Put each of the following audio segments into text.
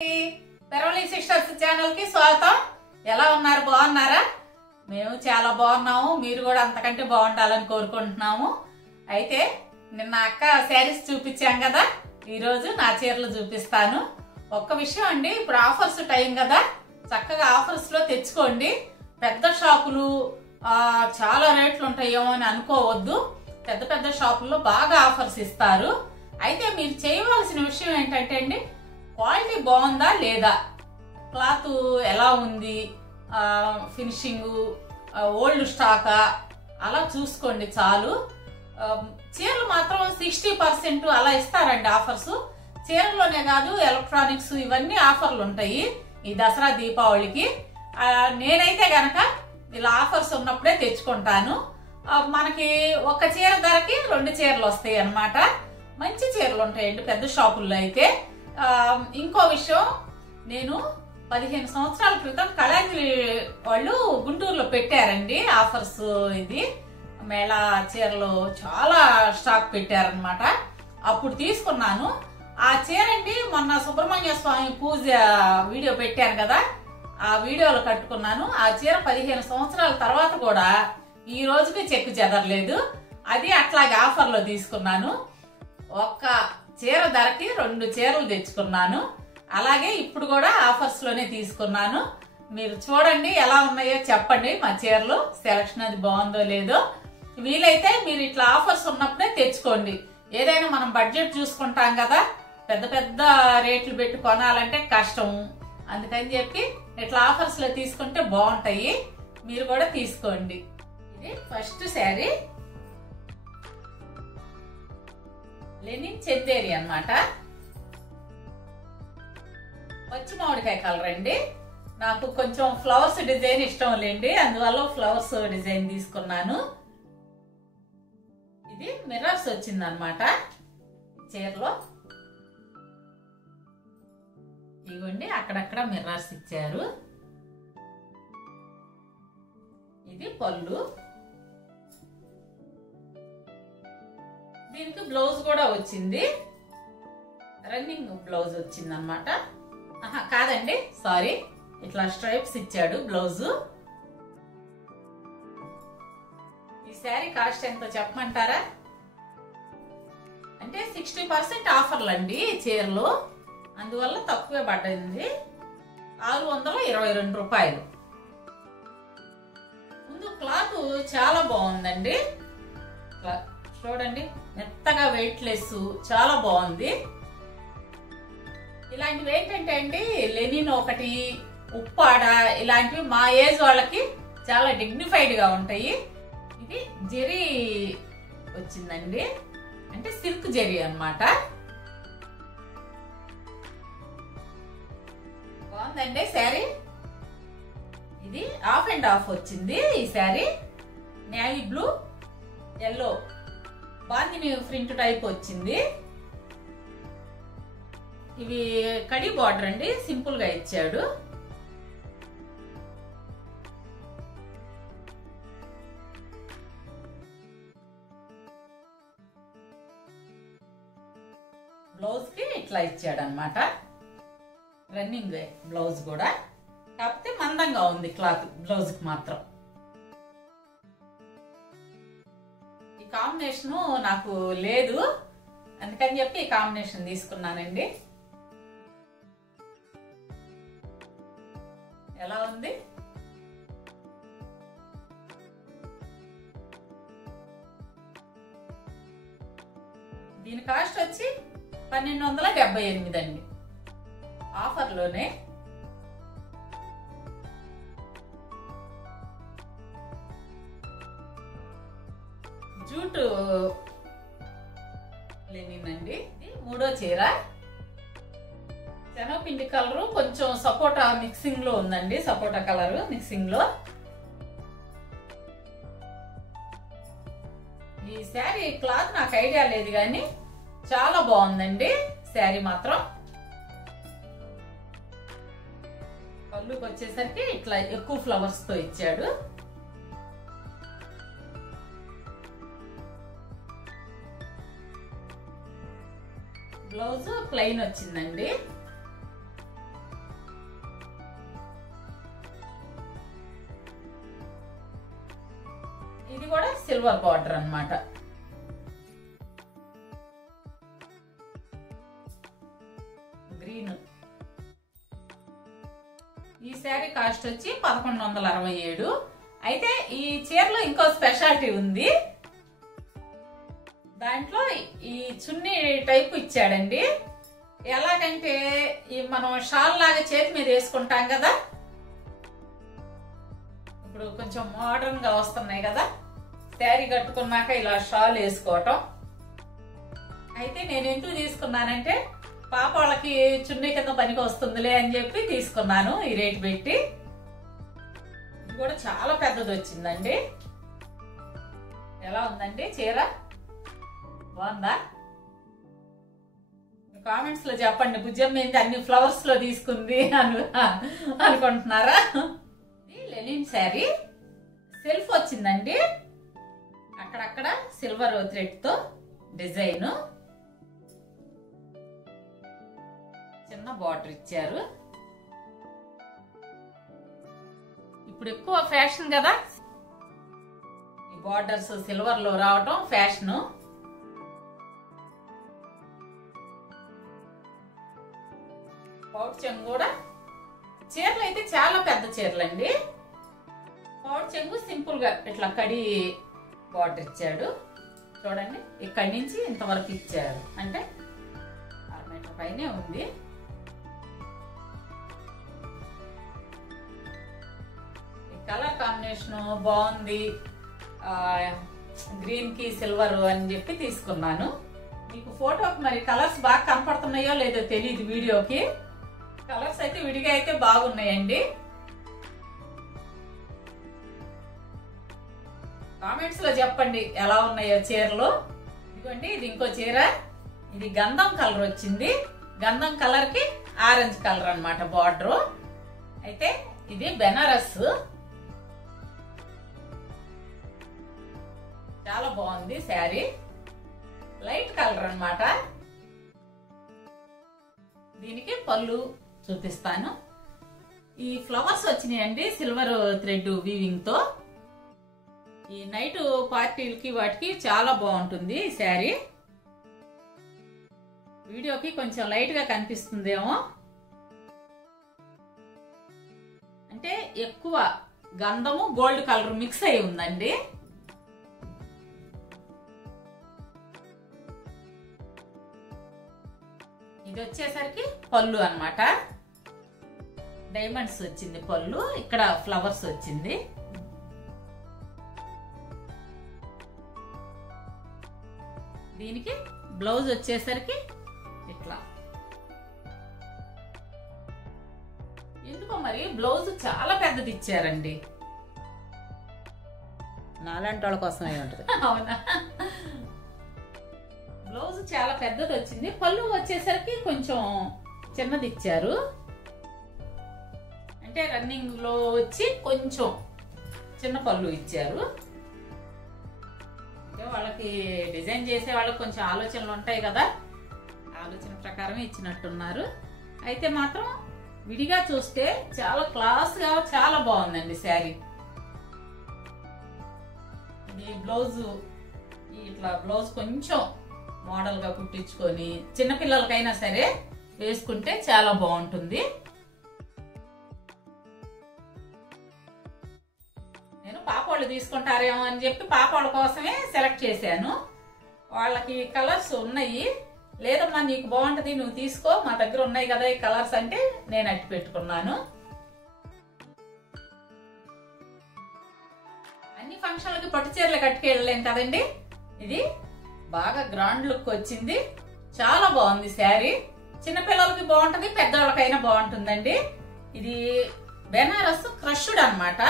Peravali sisters channel కి స్వాగతం. ఎలా ఉన్నారు? బాగున్నారా? మేము చాలా బాగున్నాము. మీరు కూడా అంతకంటే బాగుండాలని కోరుకుంటున్నాము. అయితే నిన్న అక్క శారీస్ చూపించాం కదా, ఈరోజు నా చీరలు చూపిస్తాను. ఒక్క విషయం అండి, ఇప్పుడు ఆఫర్స్ టైం కదా, చక్కగా ఆఫర్స్ లో తెచ్చుకోండి. పెద్ద షాపులు చాలా రేట్లు ఉంటాయేమో అని అనుకోవద్దు. పెద్ద పెద్ద షాపుల్లో బాగా ఆఫర్స్ ఇస్తారు. అయితే మీరు చేయవలసిన విషయం ఏంటంటే అండి, క్వాలిటీ బాగుందా లేదా, క్లాత్ ఎలా ఉంది, ఫినిషింగ్, ఓల్డ్ స్టాకా అలా చూసుకోండి చాలు. చీరలు మాత్రం 60% అలా ఇస్తారండి ఆఫర్స్. చీరల్లోనే కాదు, ఎలక్ట్రానిక్స్ ఇవన్నీ ఆఫర్లు ఉంటాయి ఈ దసరా దీపావళికి. నేనైతే గనక ఇలా ఆఫర్స్ ఉన్నప్పుడే తెచ్చుకుంటాను. మనకి ఒక చీర ధరకి 2 చీరలు వస్తాయి అన్నమాట. మంచి చీరలు ఉంటాయండి పెద్ద షాపుల్లో అయితే. ఇంకో విషయం, నేను 15 సంవత్సరాల క్రితం కళాంజలి వాళ్ళు గుంటూరులో పెట్టారండి ఆఫర్స్. ఇది మేళా చీరలు చాలా స్టాక్ పెట్టారనమాట. అప్పుడు తీసుకున్నాను ఆ చీర అండి. మొన్న సుబ్రహ్మణ్య స్వామి పూజ వీడియో పెట్టాను కదా, ఆ వీడియోలో కట్టుకున్నాను. ఆ చీర 15 సంవత్సరాల తర్వాత కూడా ఈ రోజుకి చెక్కు చెదరలేదు. అది అట్లాగే ఆఫర్లో తీసుకున్నాను. ఒక్క చీర ధరకి 2 చీరలు తెచ్చుకున్నాను. అలాగే ఇప్పుడు కూడా ఆఫర్స్ లోనే తీసుకున్నాను. మీరు చూడండి ఎలా ఉన్నాయో చెప్పండి. మా చీరలు సెలక్షన్ అది బాగుందో లేదో. వీలైతే మీరు ఇట్లా ఆఫర్స్ ఉన్నప్పుడే తెచ్చుకోండి. ఏదైనా మనం బడ్జెట్ చూసుకుంటాం కదా, పెద్ద పెద్ద రేట్లు పెట్టి కొనాలంటే కష్టం. అందుకని చెప్పి ఇట్లా ఆఫర్స్ లో తీసుకుంటే బాగుంటాయి. మీరు కూడా తీసుకోండి. ఇది ఫస్ట్ శారీ, లెనిన్ చందేరి అన్నమాట. పచ్చి మామిడికాయ కలర్ అండి. నాకు కొంచెం ఫ్లవర్స్ డిజైన్ ఇష్టం లేండి, అందువల్ల ఫ్లవర్స్ డిజైన్ తీసుకున్నాను. ఇది మిర్రర్స్ వచ్చింది అనమాట చీరలో. ఇవ్వండి, అక్కడక్కడ మిర్రర్స్ ఇచ్చారు. ఇది పళ్ళు. దీనికి బ్లౌజ్ కూడా వచ్చింది, రన్నింగ్ బ్లౌజ్ వచ్చింది అనమాట. కాదండి, సారీ, ఇట్లా స్ట్రైప్స్ ఇచ్చాడు బ్లౌజ్. ఈ శారీ కాస్ట్ ఎంతో చెప్పమంటారా? అంటే 60% ఆఫర్లు అండి చీరలు, అందువల్ల తక్కువే పడింది. 622 రూపాయలు. ముందు క్లాత్ చాలా బాగుందండి. చూడండి, మెత్తగా వెయిట్ లెస్, చాలా బాగుంది. ఇలాంటివి ఏంటంటే అండి, లెనిన్ ఒకటి, ఉప్పాడ, ఇలాంటివి మా ఏజ్ వాళ్ళకి చాలా డిగ్నిఫైడ్ గా ఉంటాయి. ఇది జెరీ వచ్చిందండి, అంటే సిల్క్ జెరీ అన్నమాట. బాగుందండి శారీ. ఇది ఆఫ్ అండ్ ఆఫ్ వచ్చింది ఈ sari. Navy blue, yellow, bandhani print type వచ్చింది. ఇవి కడి బార్డర్ అండి, సింపుల్ గా ఇచ్చాడు. బ్లౌజ్ కి ఇట్లా ఇచ్చాడు అనమాట, రన్నింగ్ బ్లౌజ్ కూడా. కాకపోతే మందంగా ఉంది క్లాత్ బ్లౌజ్ కి మాత్రం. ఈ కాంబినేషన్ నాకు లేదు, అందుకని చెప్పి ఈ కాంబినేషన్ తీసుకున్నానండి. ఎలా ఉంది? దీని కాస్ట్ వచ్చి 1278 అండి, ఆఫర్లోనే. జూట్ లెనిన్ అండి. ఇది 3వ చీర. శనగపిండి కలరు కొంచెం సపోటా మిక్సింగ్ లో ఉందండి, సపోటా కలర్ మిక్సింగ్ లో. ఈ శారీ క్లాత్ నాకు ఐడియా లేదు కానీ చాలా బాగుందండి శారీ మాత్రం. పళ్ళుకి వచ్చేసరికి ఇట్లా ఎక్కువ ఫ్లవర్స్ తో ఇచ్చాడు. బ్లౌజ్ ప్లెయిన్ వచ్చిందండి. కూడా సిల్వర్ బార్డర్ అన్నమాట. గ్రీన్. ఈ శారీ కాస్ట్ వచ్చి 1167. అయితే ఈ చీరలో ఇంకో స్పెషాలిటీ ఉంది. దాంట్లో ఈ చున్నీ టైపు ఇచ్చాడండి. ఎలాగంటే ఈ మనం షాల్ లాగా చేతి మీద వేసుకుంటాం కదా, ఇప్పుడు కొంచెం మోడర్న్ గా వస్తున్నాయి కదా శారీ కట్టుకున్నాక ఇలా షాల్ వేసుకోవటం. అయితే నేను ఎందుకు తీసుకున్నానంటే పాప వాళ్ళకి చున్నీ కింద పనికి వస్తుందిలే అని చెప్పి తీసుకున్నాను ఈ రేట్ పెట్టి. ఇది కూడా చాలా పెద్దది వచ్చిందండి. ఎలా ఉందండి చీర? బాగుందా? కామెంట్స్ లో చెప్పండి. భుజం ఏంటి అన్ని ఫ్లవర్స్ లో తీసుకుంది అనుకుంటున్నారా? లెనిన్ శారీ సెల్ఫ్ వచ్చిందండి. అక్కడక్కడ సిల్వర్ థ్రెడ్ తో డిజైన్, చిన్న బార్డర్ ఇచ్చారు. ఇప్పుడు ఎక్కువ ఫ్యాషన్ కదా ఈ బార్డర్స్ సిల్వర్ లో రావటం ఫ్యాషన్. పౌట్ చెంగు కూడా, చీరలు అయితే చాలా పెద్ద చీరలండి. పౌట్ చెంగు సింపుల్ గా ఇట్లా కడి బార్డర్ ఇచ్చాడు. చూడండి ఇక్కడి నుంచి ఇంతవరకు ఇచ్చారు, అంటే 6 మీటర్ పైనే ఉంది. ఈ కలర్ కాంబినేషన్ బాగుంది. గ్రీన్ కి సిల్వర్ అని చెప్పి తీసుకున్నాను. మీకు ఫోటోకి మరి కలర్స్ బాగా కనపడుతున్నాయో లేదో తెలియదు వీడియోకి. కలర్స్ అయితే విడిగా అయితే బాగున్నాయండి. కామెంట్స్ లో చెప్పండి ఎలా ఉన్నాయో చీరలు. ఇదిగోండి ఇది ఇంకో చీర. ఇది గంధం కలర్ వచ్చింది. గంధం కలర్ కి ఆరెంజ్ కలర్ అన్నమాట బార్డర్. అయితే ఇది బెనారస్. చాలా బాగుంది శారీ. లైట్ కలర్ అన్నమాట. దీనికి పళ్ళు చూపిస్తాను. ఈ ఫ్లవర్స్ వచ్చినాయండి సిల్వర్ థ్రెడ్ వీవింగ్ తో. ఈ నైట్ పార్టీలకి వాటికి చాలా బాగుంటుంది ఈ శారీ. వీడియోకి కొంచెం లైట్ గా కనిపిస్తుందేమో, అంటే ఎక్కువ గంధము గోల్డ్ కలర్ మిక్స్ అయి ఉందండి. ఇది వచ్చేసరికి పళ్ళు అన్నమాట. డైమండ్స్ వచ్చింది పళ్ళు, ఇక్కడ ఫ్లవర్స్ వచ్చింది. దీనికి బ్లౌజ్ వచ్చేసరికి ఇట్లా. ఎందుకో మరి బ్లౌజ్ చాలా పెద్దది ఇచ్చారండి. నాలాంటి వాళ్ళ కోసమే ఉంటుంది. అవునా? బ్లౌజ్ చాలా పెద్దది వచ్చింది. పళ్ళు వచ్చేసరికి కొంచెం చిన్నది ఇచ్చారు. అంటే రన్నింగ్ లో వచ్చి కొంచెం చిన్న పళ్ళు ఇచ్చారు. వాళ్ళకి డిజైన్ చేసే వాళ్ళకి కొంచెం ఆలోచనలు ఉంటాయి కదా, ఆలోచన ప్రకారం ఇచ్చినట్టున్నారు. అయితే మాత్రం విడిగా చూస్తే చాలా క్లాస్ గా చాలా బాగుందండి శారీ. ఇది బ్లౌజ్ ఇట్లా బ్లౌజ్ కొంచెం మోడల్ గా కుట్టించుకొని చిన్నపిల్లలకైనా సరే వేసుకుంటే చాలా బాగుంటుంది. నేను పాప వాళ్ళు తీసుకుంటారేమో అని చెప్పి పాప వాళ్ళ కోసమే సెలెక్ట్ చేశాను. వాళ్ళకి కలర్స్ ఉన్నాయి. లేదమ్మా నీకు బాగుంటది నువ్వు తీసుకో, మా దగ్గర ఉన్నాయి కదా ఈ కలర్స్ అంటే నేను అట్టి పెట్టుకున్నాను. అన్ని ఫంక్షన్లకి పట్టు చీరలు కట్టుకెళ్ళలేం కదండి. ఇది బాగా గ్రాండ్ లుక్ వచ్చింది. చాలా బాగుంది శారీ. చిన్నపిల్లలకి బాగుంటది, పెద్దవాళ్ళకైనా బాగుంటుందండి. ఇది బెనారస్ క్రష్డ్ అన్నమాట.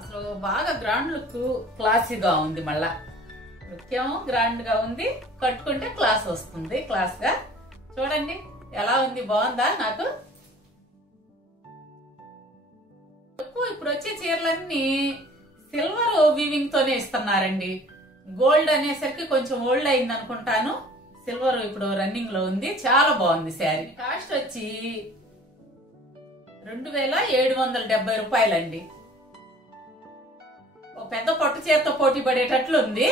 అసలు బాగా గ్రాండ్ లుక్, క్లాసీగా ఉంది. మళ్ళా నృత్యం గ్రాండ్ గా ఉంది, కట్టుకుంటే క్లాస్ వస్తుంది. క్లాస్ గా చూడండి ఎలా ఉంది, బాగుందా? నాకు ఇప్పుడు వచ్చే చీరలన్నీ సిల్వర్ వీవింగ్ తోనే ఇస్తున్నారండి. గోల్డ్ అనేసరికి కొంచెం ఓల్డ్ అయింది అనుకుంటాను. సిల్వర్ ఇప్పుడు రన్నింగ్ లో ఉంది. చాలా బాగుంది శారీ. కాస్ట్ వచ్చి 2770 రూపాయలండి. ఒక పెద్ద పట్టు చీరతో పోటీ పడేటట్లు ఉంది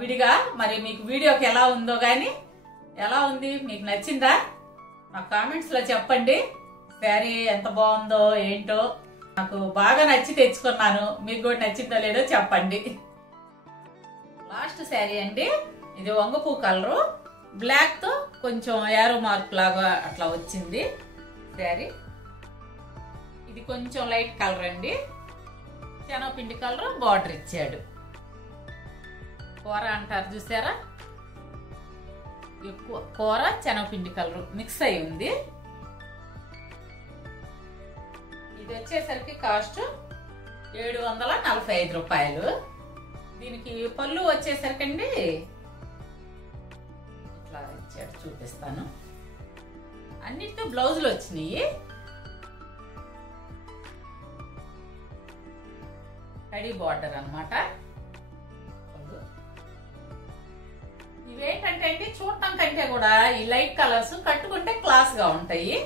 విడిగా. మరి మీకు వీడియోకి ఎలా ఉందో గాని, ఎలా ఉంది మీకు నచ్చిందా నాకు కామెంట్స్ లో చెప్పండి. శారీ ఎంత బాగుందో ఏంటో, నాకు బాగా నచ్చి తెచ్చుకున్నాను. మీకు కూడా నచ్చిందో లేదో చెప్పండి. లాస్ట్ శారీ అండి, ఇది వంగపూ కలరు, బ్లాక్ తో కొంచెం యారో మార్క్ లాగా అట్లా వచ్చింది శారీ. ఇది కొంచెం లైట్ కలర్ అండి, శనగపిండి కలర్ బార్డర్ ఇచ్చాడు. కూర అంటారు చూసారా, ఎక్కువ కూర శనగపిండి కలర్ మిక్స్ అయి ఉంది. ఇది వచ్చేసరికి కాస్ట్ 745 రూపాయలు. దీనికి పళ్ళు వచ్చేసరికి అండి ఇట్లా ఇచ్చాడు, చూపిస్తాను. అన్నిటితో బ్లౌజులు వచ్చినాయి. కడి బార్డర్ అన్నమాట. ఇవేంటంటే అండి, చూడటం కంటే కూడా ఈ లైట్ కలర్స్ కట్టుకుంటే క్లాస్ గా ఉంటాయి.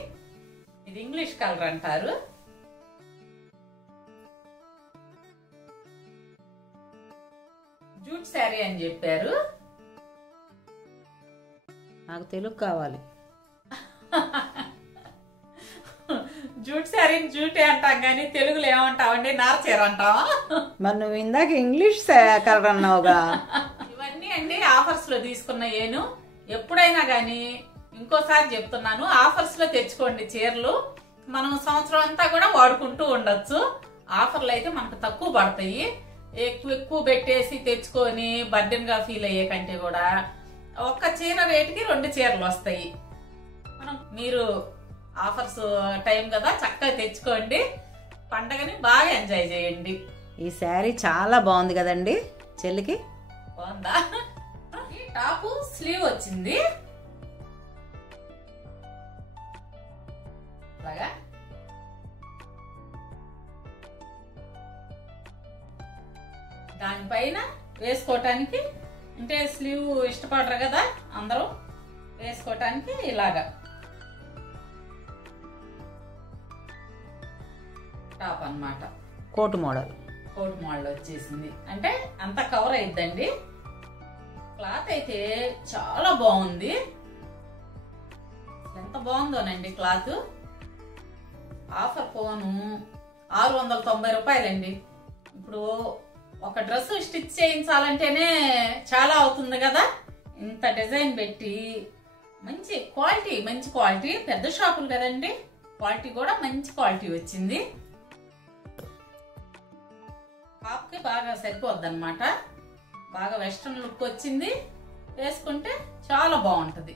ఇది ఇంగ్లీష్ కలర్ అంటారు. జూట్ శారీ అని చెప్పారు. నాకు తెలుగు కావాలి. జూట్ శారీని జూటే అంటాం కానీ తెలుగులో ఏమంటావండి, నారచీర అంటావా? మరి నువ్వు ఇందాక ఇంగ్లీష్ కలర్ అన్నావుగా. ఇవన్నీ అండి ఆఫర్స్ లో తీసుకున్న. ఏను ఎప్పుడైనా గానీ ఇంకోసారి చెప్తున్నాను, ఆఫర్స్ లో తెచ్చుకోండి చీరలు. మనం సంవత్సరం అంతా కూడా వాడుకుంటూ ఉండొచ్చు. ఆఫర్లు అయితే మనకు తక్కువ పడతాయి. ఎక్కువ పెట్టేసి తెచ్చుకొని బర్డెన్ గా ఫీల్ అయ్యే కంటే కూడా ఒక్క చీర రేటుకి 2 చీరలు వస్తాయి. మీరు ఆఫర్స్ టైం కదా, చక్కగా తెచ్చుకోండి. పండగని బాగా ఎంజాయ్ చేయండి. ఈ శారీ చాలా బాగుంది కదండి చెల్లికి. బాగుందా? ఈ టాపు స్లీవ్ వచ్చింది అలాగా. దానిపైన వేసుకోవటానికి, అంటే స్లీవ్ ఇష్టపడరు కదా అందరూ, వేసుకోవటానికి ఇలాగా టాప్ అన్నమాట. Coat model. కోట్ మోడల్ వచ్చేసింది, అంటే అంతా కవర్ అయిద్దండి. క్లాత్ అయితే చాలా బాగుంది. ఎంత బాగుందోనండి క్లాత్. ఆఫర్ ఫోను 690 రూపాయలండి. ఇప్పుడు ఒక డ్రెస్ స్టిచ్ చేయించాలంటేనే చాలా అవుతుంది కదా. ఇంత డిజైన్ పెట్టి మంచి క్వాలిటీ, పెద్ద షాపులు కదండి, క్వాలిటీ కూడా మంచి క్వాలిటీ వచ్చింది. టాప్కి బాగా సరిపోద్ది అనమాట. బాగా వెస్ట్రన్ లుక్ వచ్చింది. వేసుకుంటే చాలా బాగుంటది.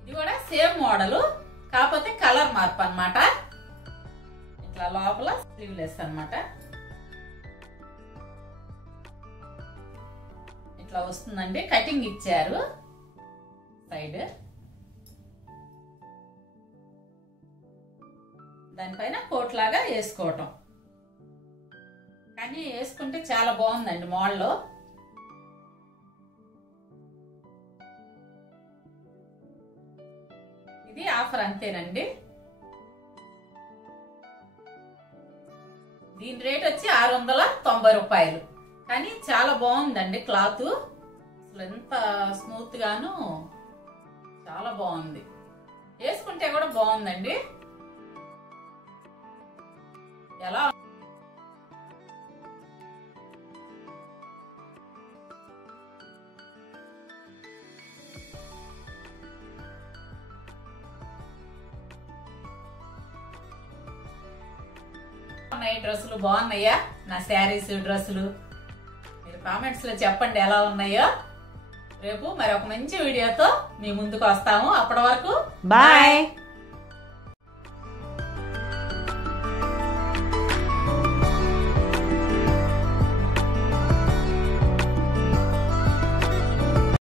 ఇది కూడా సేమ్ మోడల్, కాకపోతే కలర్ మార్పు అన్నమాట. ఇట్లా లోపల స్లీవ్లెస్ అన్నమాట. ఇట్లా వస్తుందండి, కటింగ్ ఇచ్చారు సైడ్. దానిపైన కోట్ లాగా వేసుకోవటం, కానీ వేసుకుంటే చాలా బాగుందండి మోడల్. ఇది ఆఫర్ అంతేనండి. దీని రేట్ వచ్చి 690 రూపాయలు. కానీ చాలా బాగుందండి క్లాత్. అసలు ఎంత స్మూత్ గాను చాలా బాగుంది. వేసుకుంటే కూడా బాగుందండి. ఎలా ఉన్నాయి డ్రెస్సులు? బాగున్నాయా నా శారీస్, డ్రెస్సులు? మీరు కామెంట్స్ లో చెప్పండి ఎలా ఉన్నాయో. రేపు మరి ఒక మంచి వీడియోతో మీ ముందుకు వస్తాము. అప్పటి వరకు బాయ్.